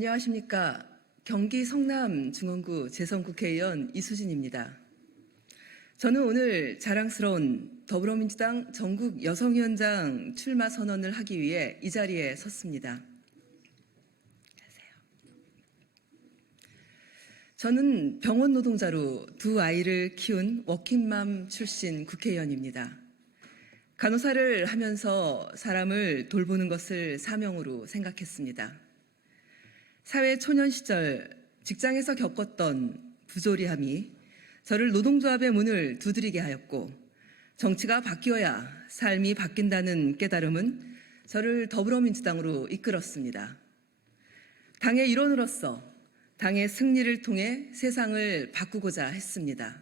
안녕하십니까. 경기 성남 중원구 재선국회의원 이수진입니다. 저는 오늘 자랑스러운 더불어민주당 전국 여성위원장 출마 선언을 하기 위해 이 자리에 섰습니다. 저는 병원 노동자로 두 아이를 키운 워킹맘 출신 국회의원입니다. 간호사를 하면서 사람을 돌보는 것을 사명으로 생각했습니다. 사회 초년 시절 직장에서 겪었던 부조리함이 저를 노동조합의 문을 두드리게 하였고, 정치가 바뀌어야 삶이 바뀐다는 깨달음은 저를 더불어민주당으로 이끌었습니다. 당의 일원으로서 당의 승리를 통해 세상을 바꾸고자 했습니다.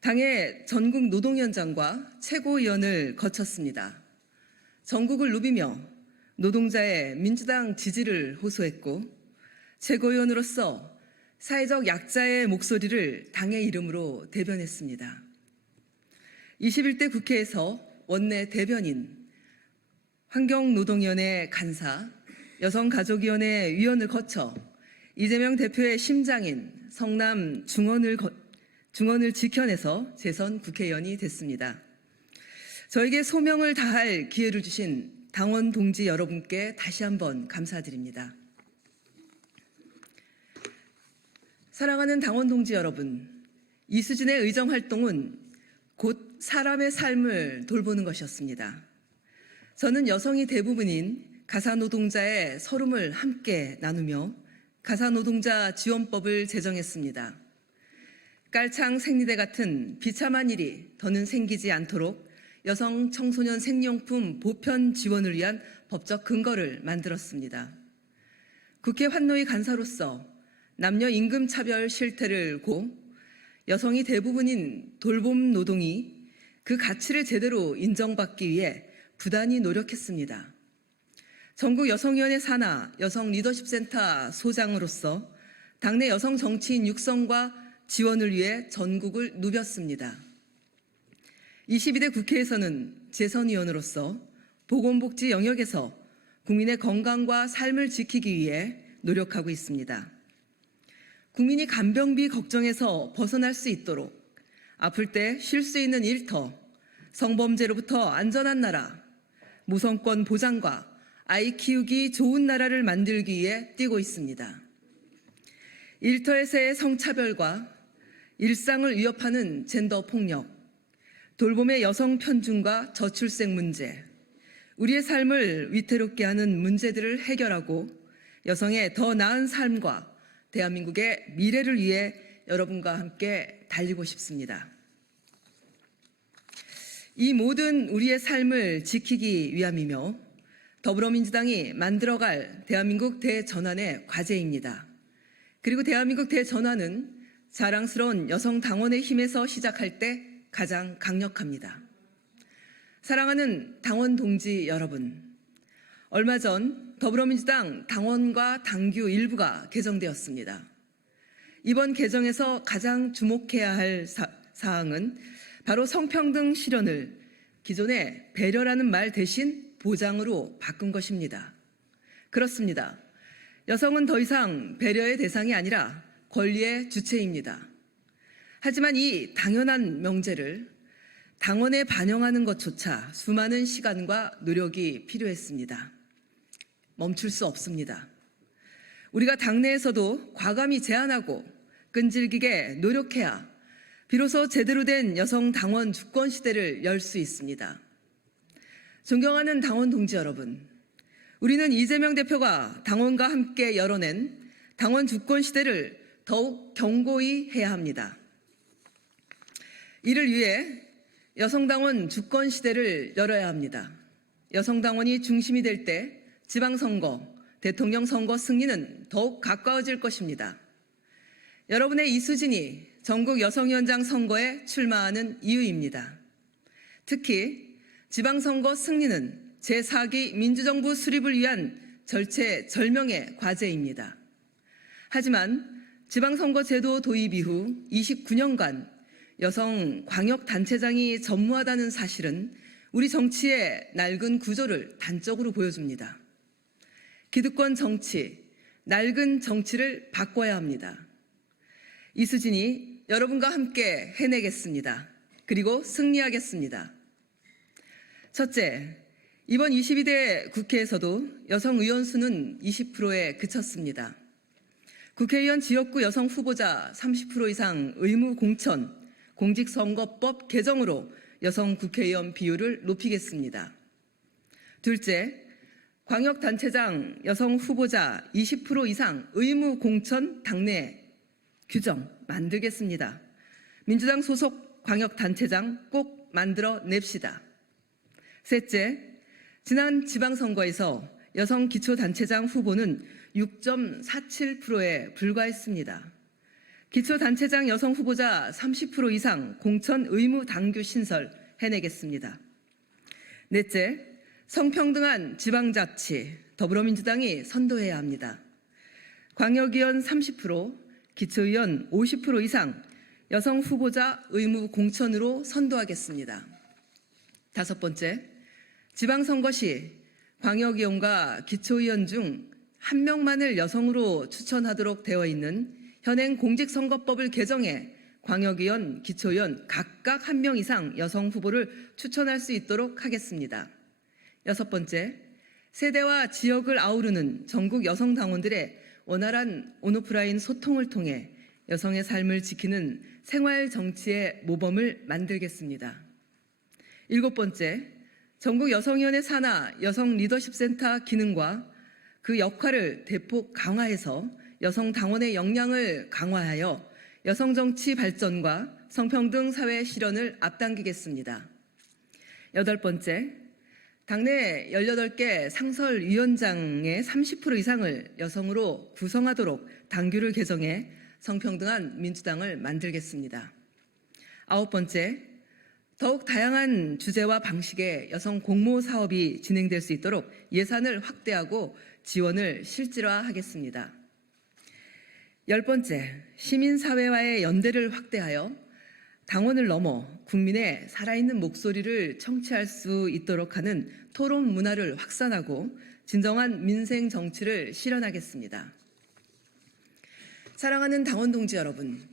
당의 전국 노동위원장과 최고위원을 거쳤습니다. 전국을 누비며 노동자의 민주당 지지를 호소했고, 최고위원으로서 사회적 약자의 목소리를 당의 이름으로 대변했습니다. 21대 국회에서 원내 대변인, 환경노동위원회 간사, 여성가족위원회 위원을 거쳐 이재명 대표의 심장인 성남 중원을 지켜내서 재선 국회의원이 됐습니다. 저에게 소명을 다할 기회를 주신 당원 동지 여러분께 다시 한번 감사드립니다. 사랑하는 당원 동지 여러분, 이수진의 의정활동은 곧 사람의 삶을 돌보는 것이었습니다. 저는 여성이 대부분인 가사노동자의 서름을 함께 나누며 가사노동자 지원법을 제정했습니다. 깔창 생리대 같은 비참한 일이 더는 생기지 않도록 여성 청소년 생리용품 보편 지원을 위한 법적 근거를 만들었습니다. 국회 환노위 간사로서 남녀 임금 차별 실태를 고 여성이 대부분인 돌봄 노동이 그 가치를 제대로 인정받기 위해 부단히 노력했습니다. 전국 여성위원회 산하 여성 리더십센터 소장으로서 당내 여성 정치인 육성과 지원을 위해 전국을 누볐습니다. 22대 국회에서는 재선위원으로서 보건복지 영역에서 국민의 건강과 삶을 지키기 위해 노력하고 있습니다. 국민이 간병비 걱정에서 벗어날 수 있도록 아플 때 쉴 수 있는 일터, 성범죄로부터 안전한 나라, 모성권 보장과 아이 키우기 좋은 나라를 만들기 위해 뛰고 있습니다. 일터에서의 성차별과 일상을 위협하는 젠더 폭력, 돌봄의 여성 편중과 저출생 문제, 우리의 삶을 위태롭게 하는 문제들을 해결하고 여성의 더 나은 삶과 대한민국의 미래를 위해 여러분과 함께 달리고 싶습니다. 이 모든 우리의 삶을 지키기 위함이며 더불어민주당이 만들어갈 대한민국 대전환의 과제입니다. 그리고 대한민국 대전환은 자랑스러운 여성 당원의 힘에서 시작할 때 가장 강력합니다. 사랑하는 당원 동지 여러분, 얼마 전 더불어민주당 당원과 당규 일부가 개정되었습니다. 이번 개정에서 가장 주목해야 할 사항은 바로 성평등 실현을 기존의 배려라는 말 대신 보장으로 바꾼 것입니다. 그렇습니다. 여성은 더 이상 배려의 대상이 아니라 권리의 주체입니다. 하지만 이 당연한 명제를 당원에 반영하는 것조차 수많은 시간과 노력이 필요했습니다. 멈출 수 없습니다. 우리가 당내에서도 과감히 제안하고 끈질기게 노력해야 비로소 제대로 된 여성 당원 주권 시대를 열 수 있습니다. 존경하는 당원 동지 여러분, 우리는 이재명 대표가 당원과 함께 열어낸 당원 주권 시대를 더욱 견고히 해야 합니다. 이를 위해 여성당원 주권 시대를 열어야 합니다. 여성당원이 중심이 될 때 지방선거, 대통령 선거 승리는 더욱 가까워질 것입니다. 여러분의 이수진이 전국 여성위원장 선거에 출마하는 이유입니다. 특히 지방선거 승리는 제4기 민주정부 수립을 위한 절체절명의 과제입니다. 하지만 지방선거 제도 도입 이후 29년간 여성 광역단체장이 전무하다는 사실은 우리 정치의 낡은 구조를 단적으로 보여줍니다. 기득권 정치, 낡은 정치를 바꿔야 합니다. 이수진이 여러분과 함께 해내겠습니다. 그리고 승리하겠습니다. 첫째, 이번 22대 국회에서도 여성 의원 수는 20%에 그쳤습니다. 국회의원 지역구 여성 후보자 30% 이상 의무 공천, 공직선거법 개정으로 여성 국회의원 비율을 높이겠습니다. 둘째, 광역단체장 여성 후보자 20% 이상 의무 공천 당내 규정 만들겠습니다. 민주당 소속 광역단체장 꼭 만들어 냅시다. 셋째, 지난 지방선거에서 여성 기초단체장 후보는 6.47%에 불과했습니다. 기초단체장 여성 후보자 30% 이상 공천 의무 당규 신설 해내겠습니다. 넷째, 성평등한 지방자치 더불어민주당이 선도해야 합니다. 광역의원 30%, 기초의원 50% 이상 여성 후보자 의무 공천으로 선도하겠습니다. 다섯 번째, 지방선거 시 광역의원과 기초의원 중 한 명만을 여성으로 추천하도록 되어 있는 현행 공직선거법을 개정해 광역의원, 기초의원 각각 한 명 이상 여성 후보를 추천할 수 있도록 하겠습니다. 여섯 번째, 세대와 지역을 아우르는 전국 여성 당원들의 원활한 온오프라인 소통을 통해 여성의 삶을 지키는 생활 정치의 모범을 만들겠습니다. 일곱 번째, 전국 여성위원회 산하 여성 리더십 센터 기능과 그 역할을 대폭 강화해서 여성 당원의 역량을 강화하여 여성 정치 발전과 성평등 사회 실현을 앞당기겠습니다. 여덟 번째, 당내 18개 상설위원장의 30% 이상을 여성으로 구성하도록 당규를 개정해 성평등한 민주당을 만들겠습니다. 아홉 번째, 더욱 다양한 주제와 방식의 여성 공모 사업이 진행될 수 있도록 예산을 확대하고 지원을 실질화하겠습니다. 열 번째, 시민사회와의 연대를 확대하여 당원을 넘어 국민의 살아있는 목소리를 청취할 수 있도록 하는 토론 문화를 확산하고 진정한 민생 정치를 실현하겠습니다. 사랑하는 당원 동지 여러분,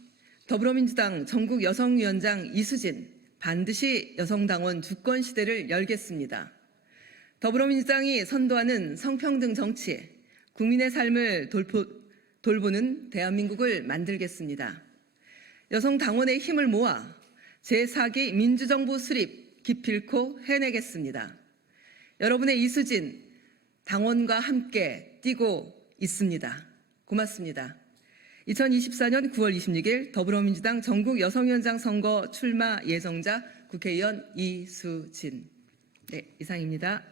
더불어민주당 전국 여성위원장 이수진 반드시 여성당원 주권 시대를 열겠습니다. 더불어민주당이 선도하는 성평등 정치, 국민의 삶을 돌보는 대한민국을 만들겠습니다. 여성 당원의 힘을 모아 제4기 민주정부 수립 기필코 해내겠습니다. 여러분의 이수진 당원과 함께 뛰고 있습니다. 고맙습니다. 2024년 9월 26일 더불어민주당 전국 여성위원장 선거 출마 예정자 국회의원 이수진. 네, 이상입니다.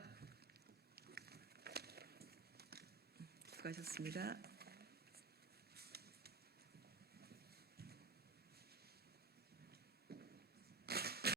수고하셨습니다.